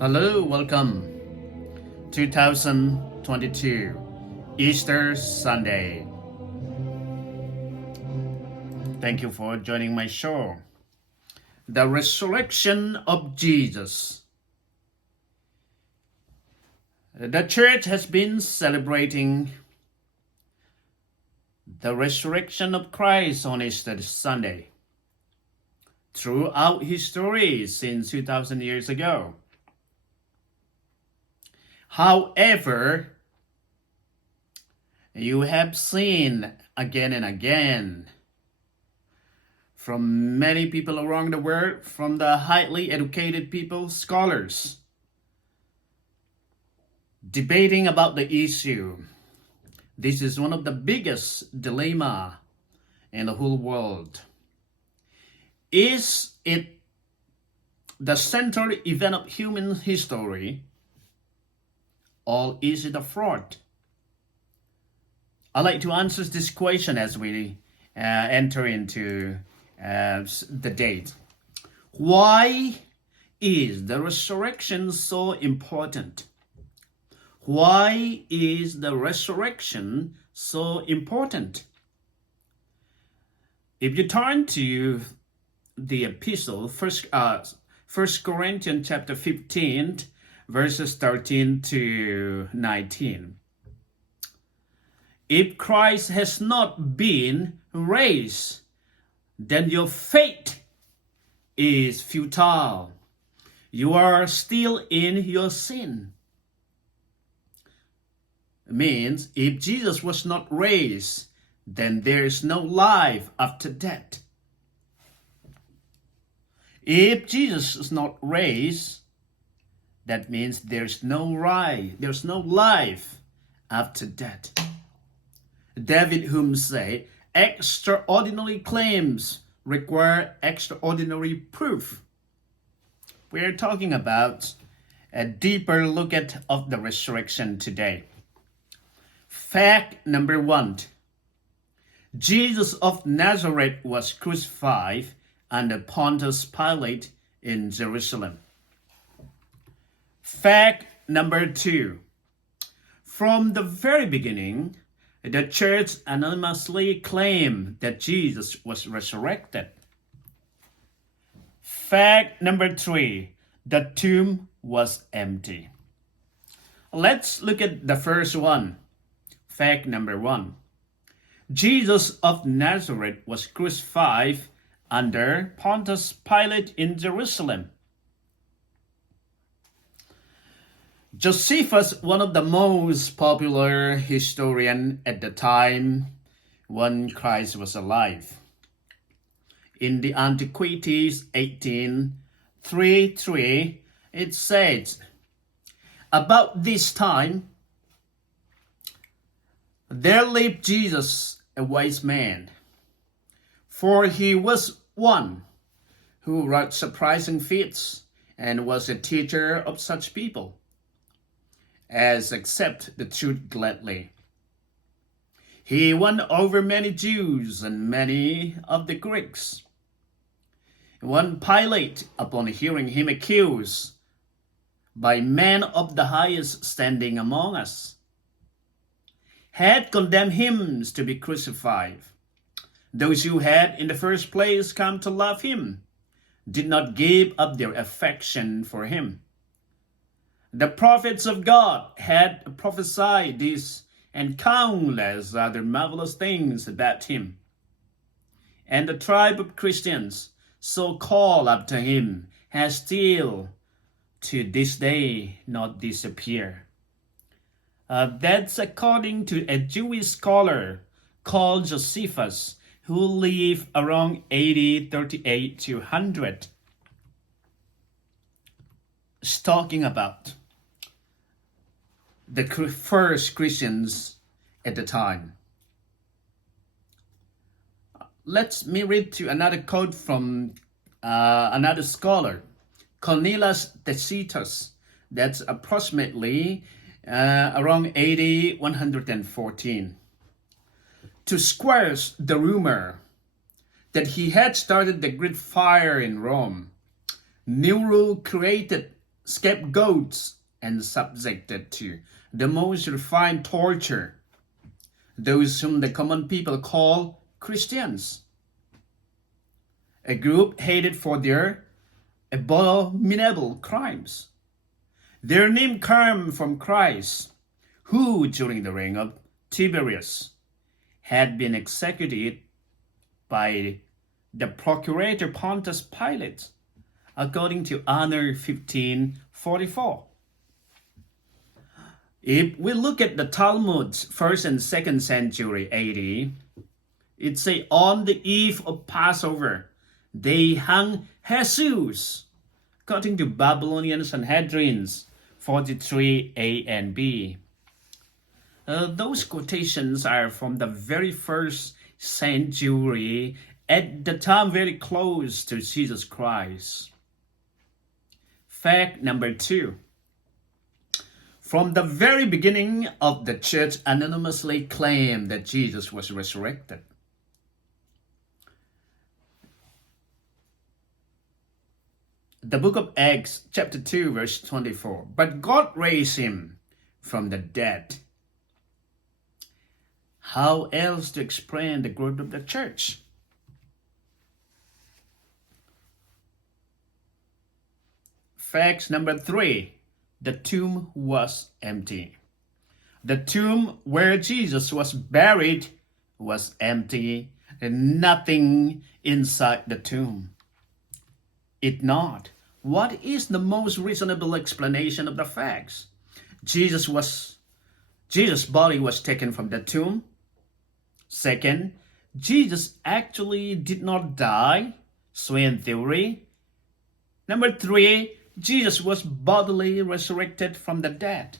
Hello, welcome. 2022, Easter Sunday. Thank you for joining my show. The resurrection of Jesus. The church has been celebrating the resurrection of Christ on Easter Sunday throughout history since 2,000 years ago. However, you have seen again and again from many people around the world, from the highly educated people, scholars, debating about the issue. This is one of the biggest dilemma in the whole world. Is it the central event of human history, or is it a fraud? I'd like to answer this question as we enter into the date. Why is the resurrection so important? Why is the resurrection so important? If you turn to the epistle, First Corinthians chapter 15, verses 13 to 19. If Christ has not been raised, then your faith is futile. You are still in your sin. It means if Jesus was not raised, then there is no life after death. If Jesus is not raised, that means there's no life after death. David whom say, extraordinary claims require extraordinary proof. We're talking about a deeper look of the resurrection today. Fact number 1. Jesus of Nazareth was crucified under Pontius Pilate in Jerusalem. Fact number 2. From the very beginning, the church anonymously claimed that Jesus was resurrected. Fact number 3. The tomb was empty. Let's look at the first one. Fact number 1. Jesus of Nazareth was crucified under Pontius Pilate in Jerusalem. Josephus, one of the most popular historians at the time when Christ was alive, in the Antiquities 18:3, it says, about this time, there lived Jesus, a wise man, for he was one who wrought surprising feats and was a teacher of such people as accept the truth gladly. He won over many Jews and many of the Greeks. When Pilate, upon hearing him accused by men of the highest standing among us, had condemned him to be crucified, those who had in the first place come to love him did not give up their affection for him. The prophets of God had prophesied this and countless other marvelous things about him. And the tribe of Christians, so called after him, has still to this day not disappeared. That's according to a Jewish scholar called Josephus, who lived around AD 38 to 100. It's talking about the first Christians at the time. Let me read to another quote from another scholar, Cornelius Tacitus. That's approximately around AD 114. To squash the rumor that he had started the Great Fire in Rome, Nero created scapegoats and subjected to the most refined torture those whom the common people call Christians, a group hated for their abominable crimes. Their name came from Christ, who during the reign of Tiberius had been executed by the procurator Pontius Pilate, according to Honor 1544. If we look at the Talmud's 1st and 2nd century AD, it says on the eve of Passover, they hung Jesus, according to Babylonian Sanhedrin's 43a and b. Those quotations are from the very first century, at the time very close to Jesus Christ. Fact number 2. From the very beginning of the church anonymously claimed that Jesus was resurrected. The book of Acts chapter 2 verse 24. But God raised him from the dead. How else to explain the growth of the church? Fact number 3. The tomb was empty. The tomb where Jesus was buried was empty, and nothing inside the tomb. If not, what is the most reasonable explanation of the facts? Jesus' body was taken from the tomb. Second, Jesus actually did not die, swing theory. Number 3, Jesus was bodily resurrected from the dead.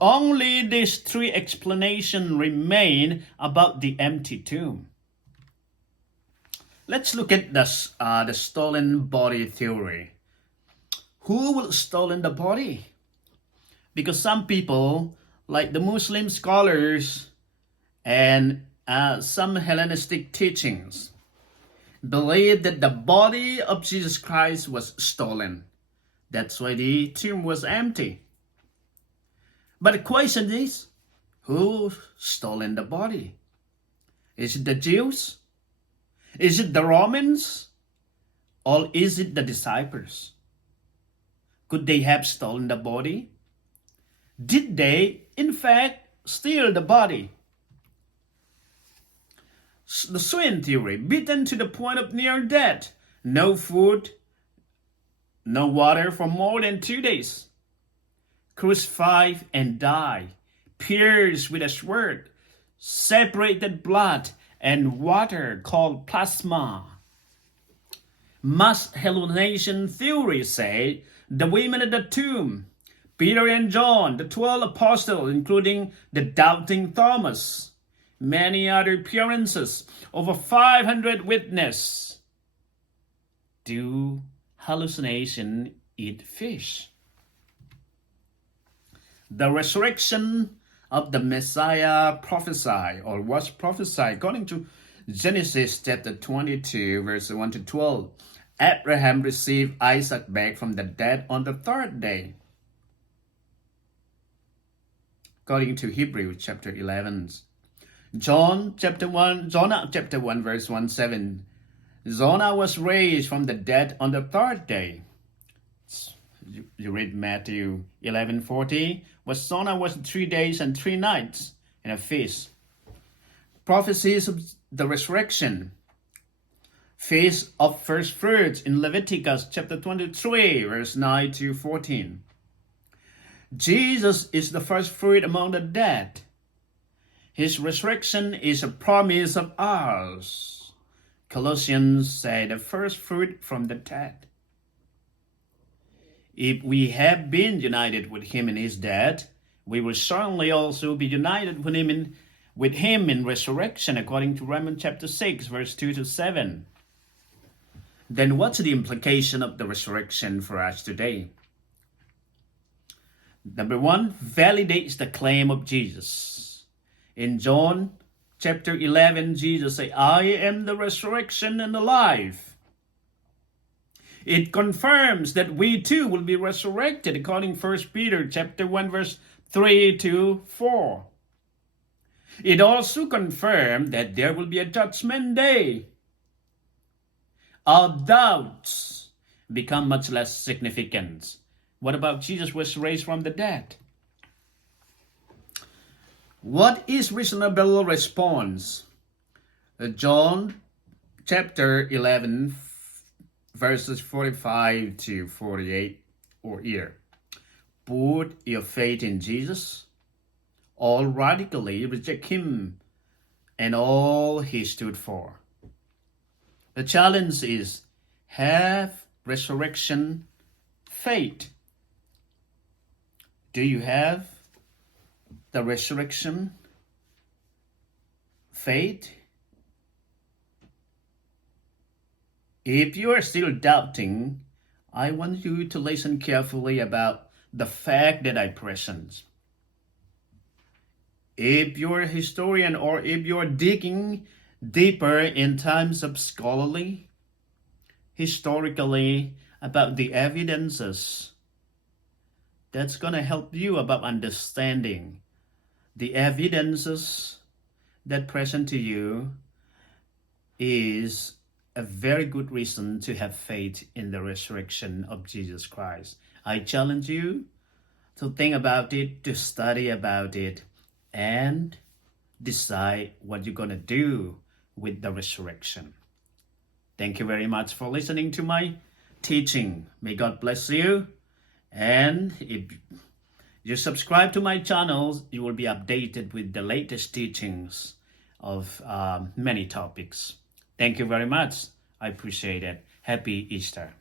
Only these 3 explanations remain about the empty tomb. Let's look at the stolen body theory. Who will stolen the body? Because some people, like the Muslim scholars and some Hellenistic teachings, believe that the body of Jesus Christ was stolen. That's why the tomb was empty. But the question is, who stolen the body? Is it the Jews? Is it the Romans? Or is it the disciples? Could they have stolen the body? Did they, in fact, steal the body? The swine theory, beaten to the point of near death, no food, no water for more than 2 days, crucified and died, pierced with a sword, separated blood and water called plasma. Mass hallucination theory say the women at the tomb, Peter and John, the 12 apostles, including the doubting Thomas, many other appearances, over 500 witnesses, do hallucination eat fish? The resurrection of the Messiah prophesied or was prophesied according to Genesis chapter 22 verse 1 to 12. Abraham received Isaac back from the dead on the 3rd day. According to Hebrews chapter 11. Jonah chapter 1 verse 1-7. Jonah was raised from the dead on the 3rd day. You read Matthew 11:40. Jonah was 3 days and 3 nights in a feast. Prophecies of the resurrection. Feast of first fruits in Leviticus chapter 23 verse 9 to 14. Jesus is the first fruit among the dead. His resurrection is a promise of ours. Colossians say the first fruit from the dead. If we have been united with him in his death, we will certainly also be united with him in resurrection, according to Romans chapter 6, verse 2 to 7. Then what's the implication of the resurrection for us today? Number 1, validates the claim of Jesus. In John chapter 11, Jesus said, I am the resurrection and the life. It confirms that we too will be resurrected according to 1 Peter chapter 1 verse 3 to 4. It also confirmed that there will be a judgment day. Our doubts become much less significant. What about Jesus was raised from the dead? What is reasonable response? John chapter 11 verses 45 to 48 or here. Put your faith in Jesus, or radically reject him and all he stood for. The challenge is have resurrection faith. Do you have the resurrection faith? If you are still doubting, I want you to listen carefully about the fact that I present. If you're a historian or if you're digging deeper in terms of scholarly, historically, about the evidences, that's going to help you about understanding the evidences that present to you is a very good reason to have faith in the resurrection of Jesus Christ. I challenge you to think about it, to study about it, and decide what you're going to do with the resurrection. Thank you very much for listening to my teaching. May God bless you. And if you subscribe to my channel, you will be updated with the latest teachings of many topics. Thank you very much. I appreciate it. Happy Easter.